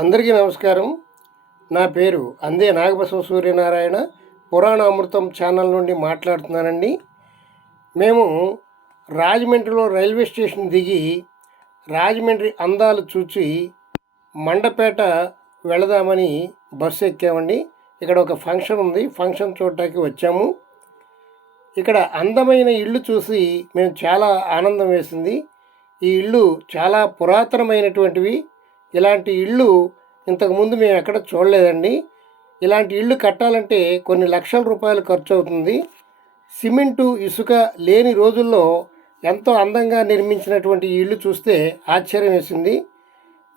అందరికీ నమస్కారం. నా పేరు అందే నాగబసవ సూర్యనారాయణ. పురాణ అమృతం ఛానల్ నుండి మాట్లాడుతున్నానండి. మేము రాజమండ్రిలో రైల్వే స్టేషన్ దిగి రాజమండ్రి అందాలు చూసి మండపేట వెళదామని బస్సు ఎక్కామండి. ఇక్కడ ఒక ఫంక్షన్ ఉంది, ఫంక్షన్ చూడటానికి వచ్చాము. ఇక్కడ అందమైన ఇళ్ళు చూసి మేము చాలా ఆనందం వేసింది. ఈ ఇళ్ళు చాలా పురాతనమైనటువంటివి. ఇలాంటి ఇళ్ళు ఇంతకుముందు మేము ఎక్కడ చూడలేదండి. ఇలాంటి ఇళ్ళు కట్టాలంటే కొన్ని లక్షల రూపాయలు ఖర్చు అవుతుంది. సిమెంటు ఇసుక లేని రోజుల్లో ఎంతో అందంగా నిర్మించినటువంటి ఈ ఇళ్ళు చూస్తే ఆశ్చర్యం వేసింది.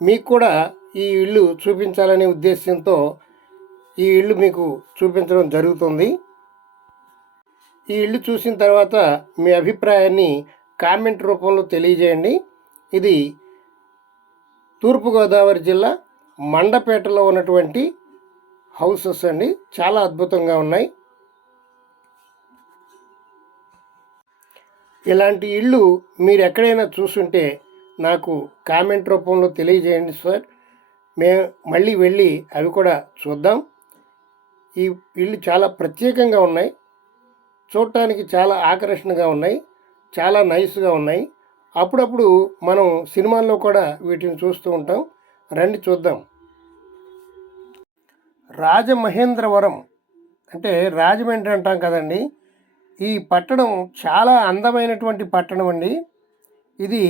మీకు కూడా ఈ ఇళ్ళు చూపించాలనే ఉద్దేశంతో ఈ ఇళ్ళు మీకు చూపించడం జరుగుతుంది. ఈ ఇళ్ళు చూసిన తర్వాత మీ అభిప్రాయాన్ని కామెంట్ రూపంలో తెలియజేయండి. ఇది తూర్పుగోదావరి జిల్లా మండపేటలో ఉన్నటువంటి హౌసెస్ అండి. చాలా అద్భుతంగా ఉన్నాయి. ఇలాంటి ఇళ్ళు మీరు ఎక్కడైనా చూస్తుంటే నాకు కామెంట్ రూపంలో తెలియజేయండి సార్. మేము మళ్ళీ వెళ్ళి అవి కూడా చూద్దాం. ఈ ఇళ్ళు చాలా ప్రత్యేకంగా ఉన్నాయి, చూడటానికి చాలా ఆకర్షణగా ఉన్నాయి, చాలా నైస్గా ఉన్నాయి. అప్పుడప్పుడు మనం సినిమాల్లో కూడా వీటిని చూస్తూ ఉంటాం. రండి చూద్దాం. రాజమహేంద్రవరం అంటే రాజమండ్రి అంటాం కదండి. ఈ పట్టణం చాలా అందమైనటువంటి పట్టణం అండి. ఇది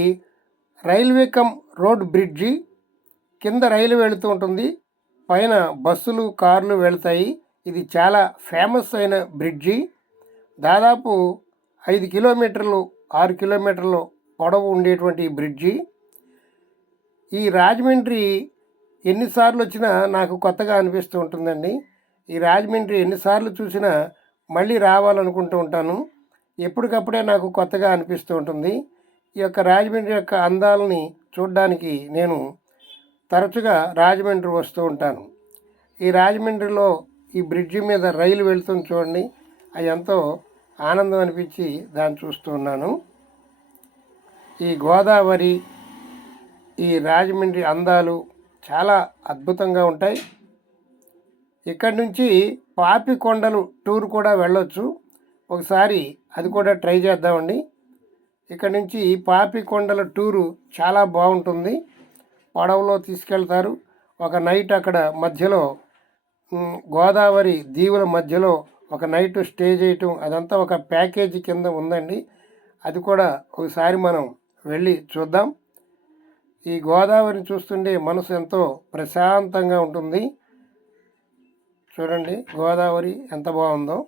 రైల్వే కమ్ రోడ్ బ్రిడ్జి. కింద రైలు వెళుతూ ఉంటుంది, పైన బస్సులు కార్లు వెళతాయి. ఇది చాలా ఫేమస్ అయిన బ్రిడ్జి. దాదాపు 5 కిలోమీటర్లు 6 కిలోమీటర్లు పొడవు ఉండేటువంటి బ్రిడ్జి. ఈ రాజమండ్రి ఎన్నిసార్లు వచ్చినా నాకు కొత్తగా అనిపిస్తూ ఉంటుందండి. ఈ రాజమండ్రి ఎన్నిసార్లు చూసినా మళ్ళీ రావాలనుకుంటూ ఉంటాను. ఎప్పటికప్పుడే నాకు కొత్తగా అనిపిస్తూ ఉంటుంది. ఈ యొక్క రాజమండ్రి యొక్క అందాలని చూడడానికి నేను తరచుగా రాజమండ్రి వస్తూ ఉంటాను. ఈ రాజమండ్రిలో ఈ బ్రిడ్జి మీద రైలు వెళ్తుంది చూడండి. అది ఎంతో ఆనందం అనిపించి దాన్ని చూస్తూ ఉన్నాను. ఈ గోదావరి, ఈ రాజమండ్రి అందాలు చాలా అద్భుతంగా ఉంటాయి. ఇక్కడి నుంచి పాపికొండలు టూర్ కూడా వెళ్ళొచ్చు. ఒకసారి అది కూడా ట్రై చేద్దామండి. ఇక్కడి నుంచి పాపికొండల టూరు చాలా బాగుంటుంది. పడవలో తీసుకెళ్తారు. ఒక నైట్ అక్కడ మధ్యలో గోదావరి దీవుల మధ్యలో ఒక నైట్ స్టే చేయటం, అదంతా ఒక ప్యాకేజీ కింద ఉందండి. అది కూడా ఒకసారి మనం వెళ్ళి చూద్దాం. ఈ గోదావరిని చూస్తుంటే మనసు ఎంతో ప్రశాంతంగా ఉంటుంది. చూడండి గోదావరి ఎంత బాగుందో.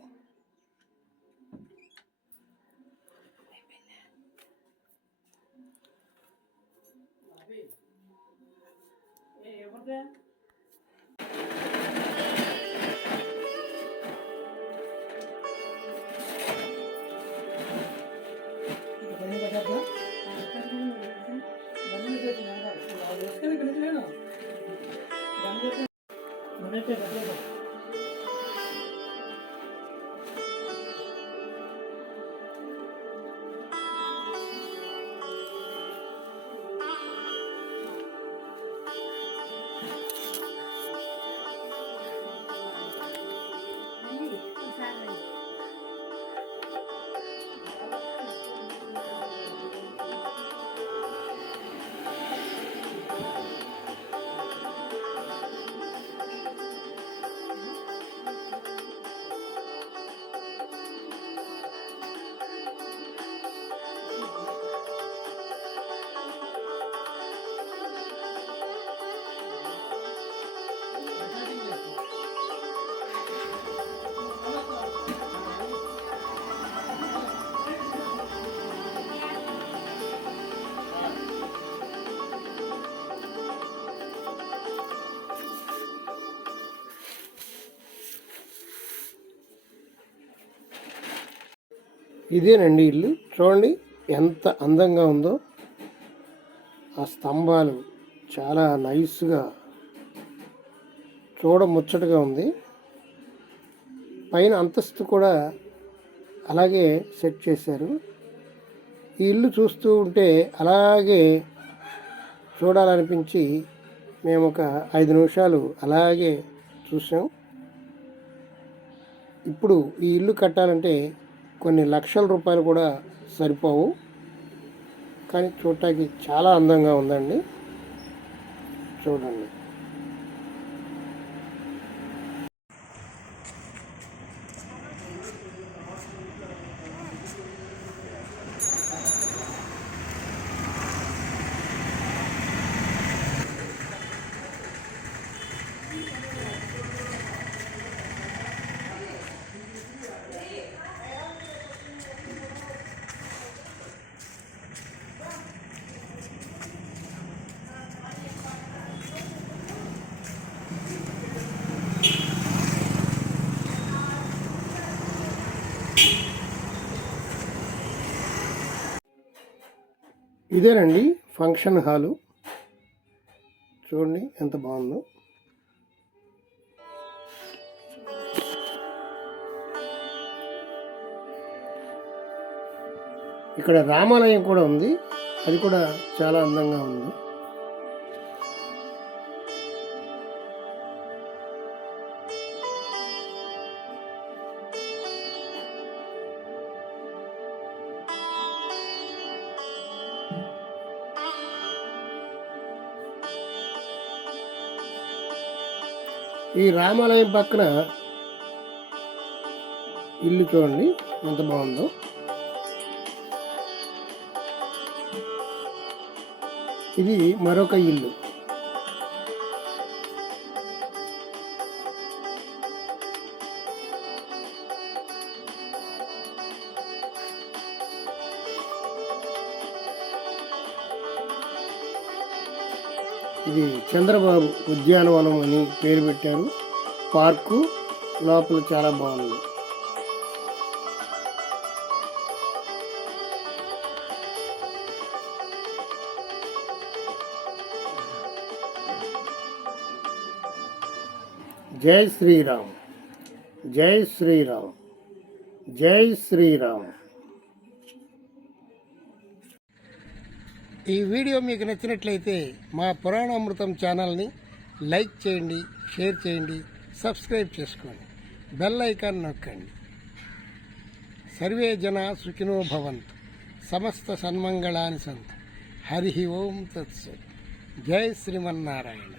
ఇదేనండి ఇల్లు. చూడండి ఎంత అందంగా ఉందో. ఆ స్తంభాలు చాలా నైస్గా చూడముచ్చటగా ఉంది. పైన అంతస్తు కూడా అలాగే సెట్ చేశారు. ఈ ఇల్లు చూస్తూ ఉంటే అలాగే చూడాలనిపించి మేము ఒక 5 నిమిషాలు అలాగే చూసాం. ఇప్పుడు ఈ ఇల్లు కట్టాలంటే కొన్ని లక్షల రూపాయలు కూడా సరిపోవు, కానీ చూడటానికి చాలా అందంగా ఉందండి. చూడండి. ఇదేనండి ఫంక్షన్ హాలు. చూడండి ఎంత బాగుందో. ఇక్కడ రామాలయం కూడా ఉంది, అది కూడా చాలా అందంగా ఉంది. ఈ రామాలయం పక్కన ఇల్లు చూడండి ఎంత బాగుందో. ఇది మరొక ఇల్లు. ఇది చంద్రబాబు ఉద్యానవనం అని పేరు పెట్టారు. పార్కు లోపల చాలా బాగుంది. జై శ్రీరామ్, జై శ్రీరామ్, జై శ్రీరామ్. ఈ వీడియో మీకు నచ్చినట్లయితే మా పురాణామృతం ఛానల్ని లైక్ చేయండి, షేర్ చేయండి, సబ్స్క్రైబ్ చేసుకోండి, బెల్ ఐకాన్ నొక్కండి. సర్వే జన సుఖినో భవంతు, సమస్త సన్మంగళాని సంతు. హరి ఓం తత్సత్. జై శ్రీమన్నారాయణ.